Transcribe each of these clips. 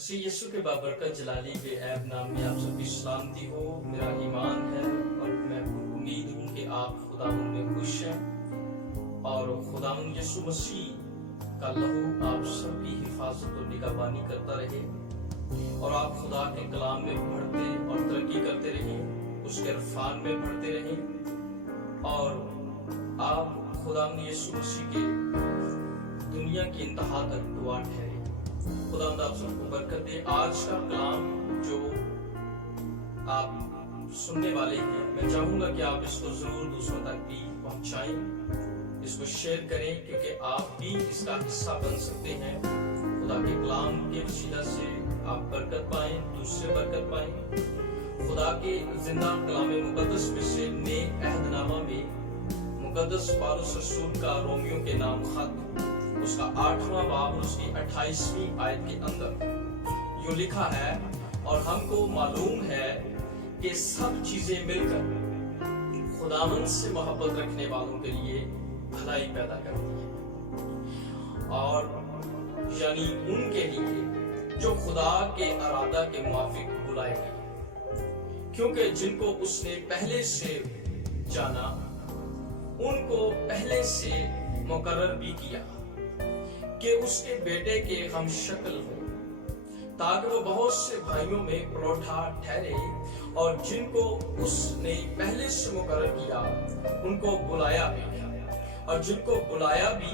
मसीह यीशु के बाबरकत जलाली के ऐब नाम में आप सबकी सलामती हो। मेरा ईमान है और मैं उम्मीद हूँ कि आप खुदावंद में खुश हैं और खुदावंद यीशु मसीह का लहू आप सबकी हिफाजत और निगहबानी करता रहे और आप खुदा के कलाम में बढ़ते और तरक्की करते रहें, उसके इरफान में बढ़ते रहें और आप खुदावंद यीशु मसीह के दुनिया की इंतहा तक दुआ ठहरे। खुदावंद आप सबको बरकत दे। आज का कलाम जो आप सुनने वाले हैं, मैं चाहूंगा कि आप इसको जरूर दूसरों तक भी पहुंचाएं, इसको शेयर करें, क्योंकि आप भी इसका हिस्सा बन सकते हैं। खुदा के कलाम के वसीला से आप बरकत पाएं, दूसरे बरकत पाएं। खुदा के जिंदा कलाम मुकद्दस में से नए अहदनामा में मुकद्दस पौलुस रसूल का रोमियो के नाम खत उसका 8वां बाब उसकी 28वीं आयत के अंदर यूं लिखा है, और हमको मालूम है कि सब चीजें मिलकर खुदावंद से मोहब्बत रखने वालों के लिए भलाई पैदा करती हैं, और यानी उनके लिए जो खुदा के इरादा के मुआफिक बुलाए गए, क्योंकि जिनको उसने पहले से जाना उनको पहले से मुकर्रर भी किया कि उसके बेटे के हम शक्ल हो, ताकि वो बहुत से भाइयों में परोठा ठहरे। और जिनको उसने पहले से मुकर्रर किया उनको बुलाया भी, और जिनको बुलाया भी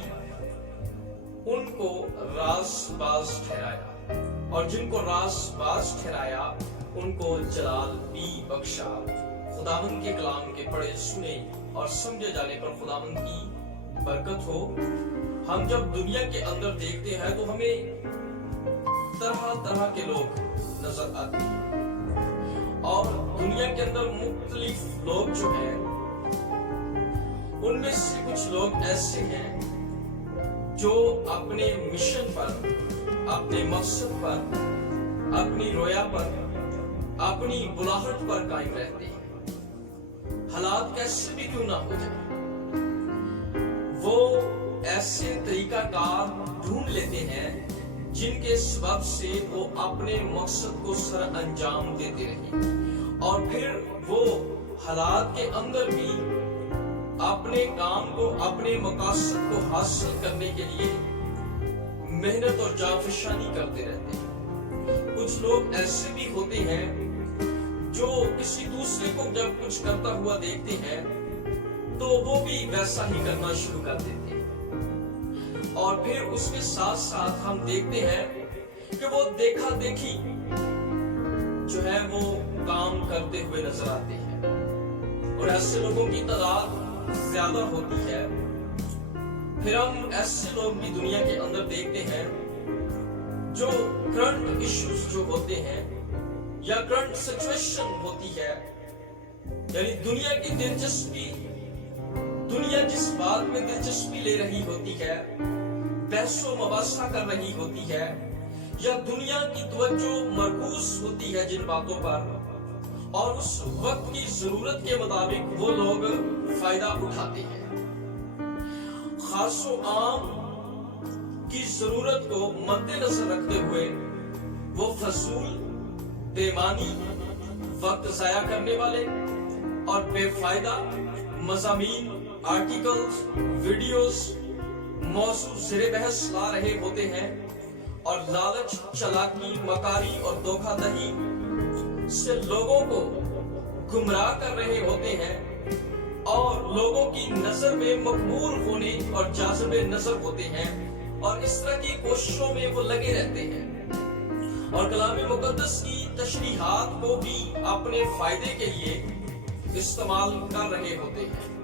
उनको रासबाज ठहराया, और जिनको रासबाज ठहराया उनको जलाल भी बख्शा। खुदावंद के कलाम के पढ़े सुने और समझे जाने पर खुदावंद की बरकत हो। हम जब दुनिया के अंदर देखते हैं तो हमें तरह तरह के लोग नजर आते हैं, और दुनिया के अंदर मुख्तलिफ लोग जो हैं उनमें से कुछ लोग ऐसे हैं जो अपने मिशन पर, अपने मकसद पर, अपनी रोया पर, अपनी बुलाहट पर कायम रहते हैं। हालात कैसे भी क्यों ना हो जाए, वो ऐसे तरीका कार ढूंढ लेते हैं जिनके सबब से वो अपने मकसद को सर अंजाम देते रहे, और फिर वो हालात के अंदर भी अपने काम को, अपने मकसद को हासिल करने के लिए मेहनत और जाफशानी करते रहते हैं। कुछ लोग ऐसे भी होते हैं जो किसी दूसरे को जब कुछ करता हुआ देखते हैं तो वो भी वैसा ही करना शुरू कर देते हैं, और फिर उसके साथ साथ हम देखते हैं कि वो देखा देखी जो है वो काम करते हुए नजर आते हैं, और ऐसे लोगों की तादाद ज्यादा होती है। फिर हम ऐसे लोग भी दुनिया के अंदर देखते हैं जो करंट इश्यूज जो होते हैं या करंट सिचुएशन होती है, यानी दुनिया की दिलचस्पी, दुनिया जिस बात में दिलचस्पी ले रही होती है, बहसो मबासा कर रही होती है, या दुनिया की तवज्जो मरकूज होती है जिन बातों पर, और उस वक्त की जरूरत के मुताबिक वो लोग फायदा उठाते हैं। खासो आम की जरूरत को मद्देनजर रखते हुए वो फजूल, बेमानी, वक्त जाया करने वाले और बेफायदा मज़ामीन, आर्टिकल्स, वीडियोस, मौजू ज़ेरे बहस ला रहे होते हैं, और लालच, चालाकी, मकारी और धोखाधड़ी से लोगों को गुमराह कर रहे होते हैं, और लोगों की नजर में मकबूल होने और जाज़िबे नजर होते हैं, और इस तरह की कोशिशों में वो लगे रहते हैं, और कलाम मुकद्दस की तशरीहात को भी अपने फायदे के लिए इस्तेमाल कर रहे होते हैं।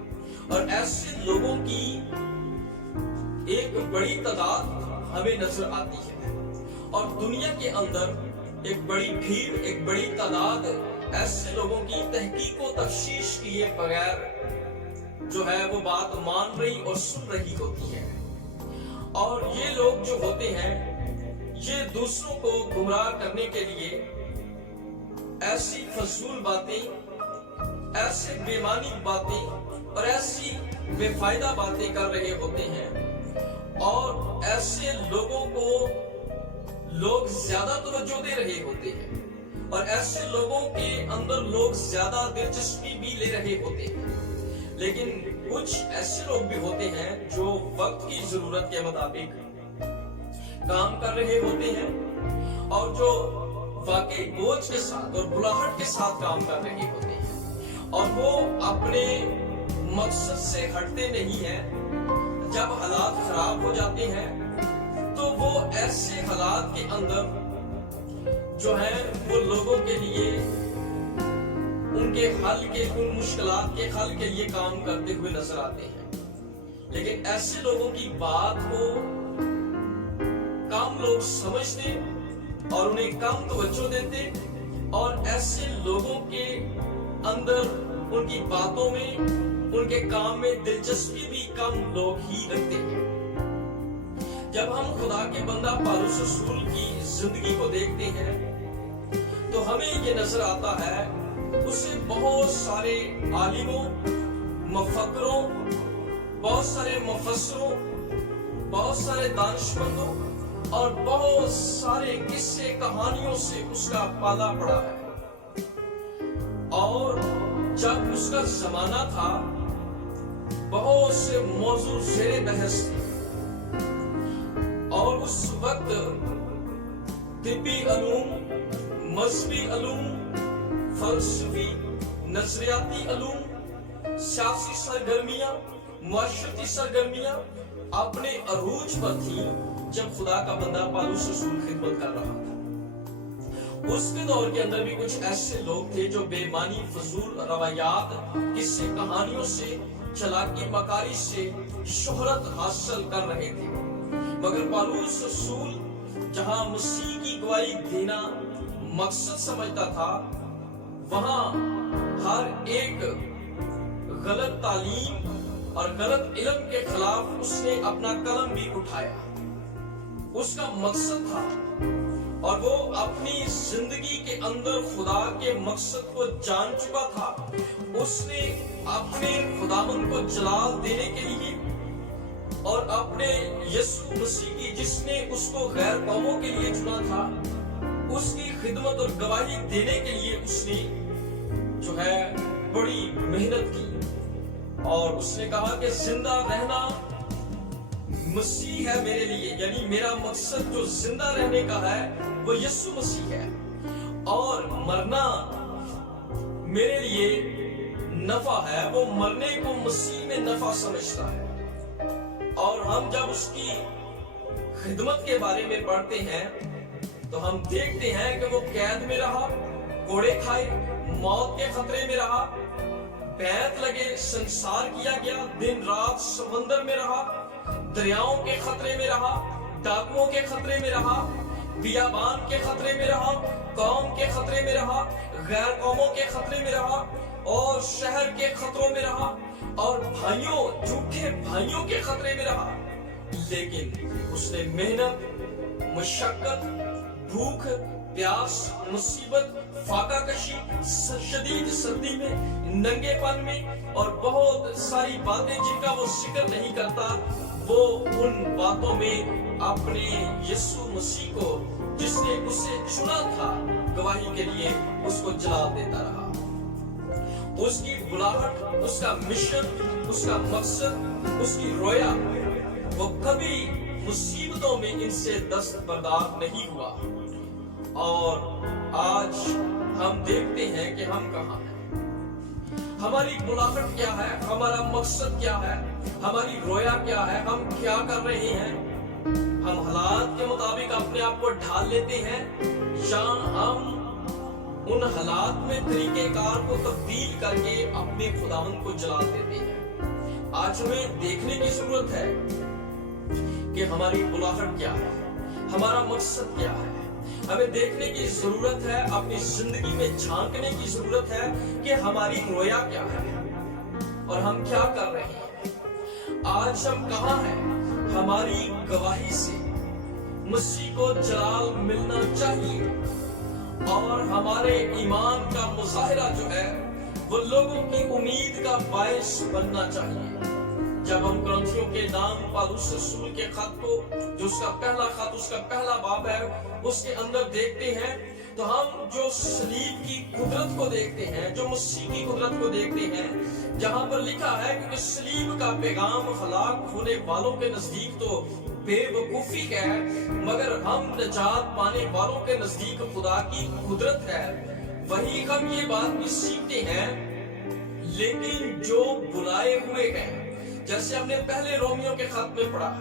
और ऐसे लोगों की एक बड़ी तादाद हमें नजर आती है, और दुनिया के अंदर एक बड़ी भीड़, एक बड़ी तादाद ऐसे लोगों की तहकीक व तफ्शीश किए बगैर जो है वो बात मान रही और सुन रही होती है। और ये लोग जो होते हैं ये दूसरों को गुमराह करने के लिए ऐसी फजूल बातें, ऐसे बेमानी बातें और ऐसी बेफायदा बातें कर रहे होते हैं, और ऐसे लोगों को लोग ज्यादा तवज्जो दे रहे होते हैं और ऐसे लोगों के अंदर लोग ज्यादा दिलचस्पी भी ले रहे होते हैं। लेकिन कुछ ऐसे लोग भी होते हैं जो वक्त की जरूरत के मुताबिक काम कर रहे होते हैं और जो वाकई बोझ के साथ और बुलाहट के साथ काम कर रहे होते हैं और वो अपने मकसद से हटते नहीं हैं। जब हालात खराब हो जाते हैं तो वो ऐसे हालात के अंदर जो है वो लोगों के लिए उनके हल के उन मुश्किलात के हल के लिए काम करते हुए नजर आते हैं। लेकिन ऐसे लोगों की बात को कम लोग समझते और उन्हें कम तवज्जो देते और ऐसे लोगों के अंदर उनकी बातों में उनके काम में दिलचस्पी भी कम लोग ही रखते हैं। जब हम खुदा के बंदा पौलुस रसूल की जिंदगी को देखते हैं तो हमें ये नजर आता है उसे बहुत सारे आलिमों, मुफक्किरों, बहुत सारे मुफस्सिरों, बहुत सारे दानिशमंदों और बहुत सारे किस्से कहानियों से उसका पाला पड़ा है। और जब उसका जमाना था बहुत से मौजू ज़ेरे बहस थे और उस वक्त तिब्बी अलूम, मजहबी अलूम, फलसफी, नजरियाती अलूम, सियासी सरगर्मियां, मुआशरती सरगर्मियां अपने अरूज पर थी जब खुदा का बंदा पौलुस रसूल खिदमत कर रहा था। उसके दौर के अंदर भी कुछ ऐसे लोग थे जो बेमानी, फजूल रवायात, किस्से कहानियों से, चालाकी मकारी से शोहरत हासिल कर रहे थे। मगर पौलुस रसूल जहां मसीह की गवाही देना मकसद समझता था, वहां हर एक गलत तालीम और गलत इल्म के खिलाफ उसने अपना कलम भी उठाया। उसका मकसद था और वो अपनी जिंदगी के अंदर खुदा के मकसद को जान चुका था। उसने अपने खुदावन को जलाल देने के लिए और अपने यीशु मसीह की जिसने उसको गैर कौमों के लिए चुना था, उसकी खिदमत और गवाही देने के लिए उसने जो है बड़ी मेहनत की और उसने कहा कि जिंदा रहना मसीह है मेरे लिए, यानी मेरा मकसद जो जिंदा रहने का है वो यीशु मसीह है और मरना मेरे लिए नफा है। वो मरने को मसीह में नफा समझता है। और हम जब उसकी खिदमत के बारे में पढ़ते हैं तो हम देखते हैं कि वो कैद में रहा, कोड़े खाए, मौत के खतरे में रहा, बैत लगे, संसार किया गया, दिन रात समंदर में रहा, दरियाओं के खतरे में रहा, डाकुओं के खतरे में रहा, बियाबान के खतरे में रहा, कौम के खतरे में रहा, गैर कौमों के खतरे में रहा और शहर के खतरों में रहा और भाइयों, झूठे भाइयों के खतरे में रहा। लेकिन उसने मेहनत, मशक्कत, भूख, प्यास, मुसीबत, फाका कशी, शदीद सर्दी में, नंगेपन में और बहुत सारी बातें जिनका वो जिक्र नहीं करता, वो उन बातों में अपने यीशु मसीह को जिसने उसे चुना था गवाही के लिए उसको जलाल देता रहा। उसकी बुलाहट, उसका मिशन, उसका मकसद, उसकी रोया वो कभी मुसीबतों में इनसे दस्तबरदार नहीं हुआ। और आज हम देखते हैं कि हम कहाँ हैं, हमारी बुलाहट क्या है, हमारा मकसद क्या है, हमारी रोया क्या है, हम क्या कर रहे हैं। हम हालात के मुताबिक अपने आप को ढाल लेते हैं या हम उन हालात में तरीकेकार को तब्दील करके अपने खुदावन को जलाल देते हैं। आज हमें देखने की जरूरत है कि हमारी बुलाहट क्या है, हमारा मकसद क्या है। हमें देखने की जरूरत है, अपनी जिंदगी में झांकने की जरूरत है कि हमारी रोया क्या है और हम क्या कर रहे हैं। आज हम कहाँ हैं? हमारी गवाही से मसीह को जलाल मिलना चाहिए और हमारे ईमान का मुजाहिरा जो है वो लोगों की उम्मीद का बायस बनना चाहिए। जब हम ग्रंथियों के नाम पौलुस रसूल के खत को, जो उसका पहला खत, उसका पहला बाब है, उसके अंदर देखते हैं, तो हम जो सलीब की कुदरत को देखते हैं, जो मसीह की कुदरत को देखते हैं, जहां पर लिखा है कि सलीब का पैगाम हलाक होने वालों के नजदीक तो बेवकूफी है, मगर हम निजात पाने वालों के नजदीक खुदा की कुदरत है। वही हम ये बात भी सीखते हैं, लेकिन जो बुलाए हुए हैं, जैसे हमने पहले रोमियो के खत में पढ़ा,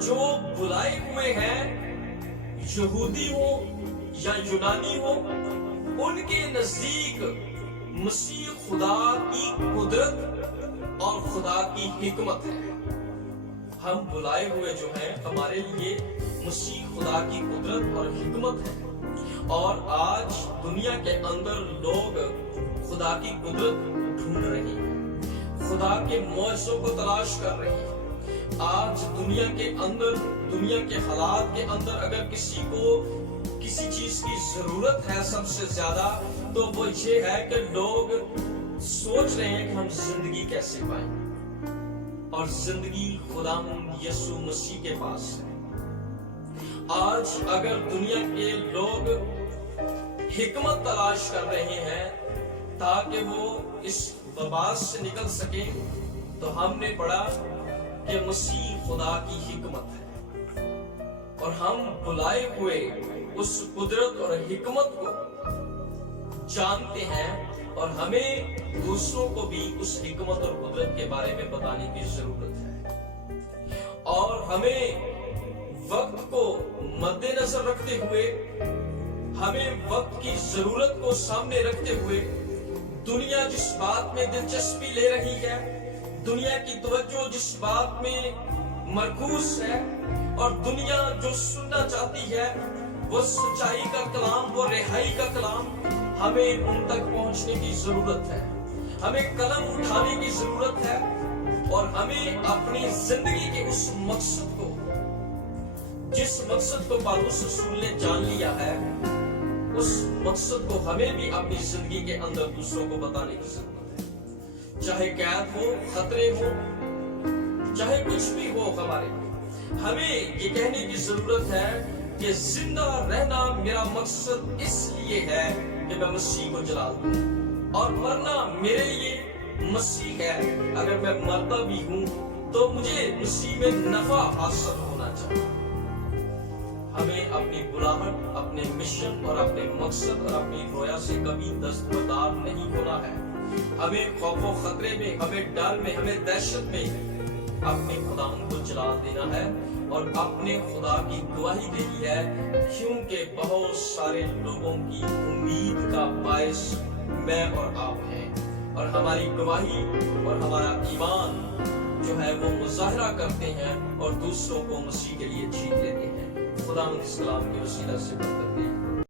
जो बुलाए हुए हैं, यहूदी हो या यूनानी हो, उनके नजदीक मसीह खुदा की कुदरत और खुदा की हिकमत है। हम बुलाए हुए जो हैं, हमारे लिए मसीह खुदा की कुदरत और हिकमत है। और आज दुनिया के अंदर लोग खुदा की कुदरत ढूंढ रहे हैं, खुदा के मौजों को तलाश कर रहे हैं। आज दुनिया के अंदर, दुनिया के हालात के अंदर अगर किसी को किसी चीज की जरूरत है सबसे ज्यादा, तो वो ये है कि लोग सोच रहे हैं कि हम जिंदगी कैसे पाएं, और जिंदगी खुदा यीशु मसीह के पास है। आज अगर दुनिया के लोग हिकमत तलाश कर रहे हैं ताकि वो इस बबास से निकल सके, तो हमने पढ़ा कि मसीह खुदा की हिकमत है, और हम बुलाए हुए उस कुदरत और हिकमत को जानते हैं, और हमें दूसरों को भी उस हिकमत और कुदरत के बारे में बताने की जरूरत है। और हमें वक्त को मद्देनजर रखते हुए, हमें वक्त की जरूरत को सामने रखते हुए, दुनिया जिस बात में दिलचस्पी ले रही है, दुनिया की तवज्जो जिस बात में मरकूज है, और दुनिया जो सुनना चाहती है वो सच्चाई का कलाम, वो रिहाई का कलाम, हमें उन तक पहुंचने की जरूरत है। हमें कलम उठाने की जरूरत है, और हमें अपनी जिंदगी के उस मकसद को, जिस मकसद को पौलुस रसूल ने जान लिया है, उस मकसद को हमें भी अपनी जिंदगी के अंदर दूसरों को बताने की जरूरत है। चाहे कैद हो, खतरे हो, चाहे कुछ भी हो, हमें ये कहने की जरूरत है कि जिंदा रहना मेरा मकसद इसलिए है कि मैं मसीह को जलाल दूं, और मरना मेरे लिए मसीह है। अगर मैं मरता भी हूं तो मुझे मसीह में नफा हासिल होना चाहिए। हमें अपनी बुलाहट, अपने मिशन और अपने मकसद और अपनी रोया से कभी दस्तबरदार नहीं होना है। हमें खौफो खतरे में, हमें डर में, हमें दहशत में अपने खुदा को जलाल देना है, और अपने खुदा की गवाही देनी है, क्योंकि बहुत सारे लोगों की उम्मीद का बायस मैं और आप हैं, और हमारी गवाही और हमारा ईमान जो है वो मुजाहरा करते हैं और दूसरों को मसीह के लिए जीत लेते हैं। खुदा इस कलाम के वसीला से बरकत दे।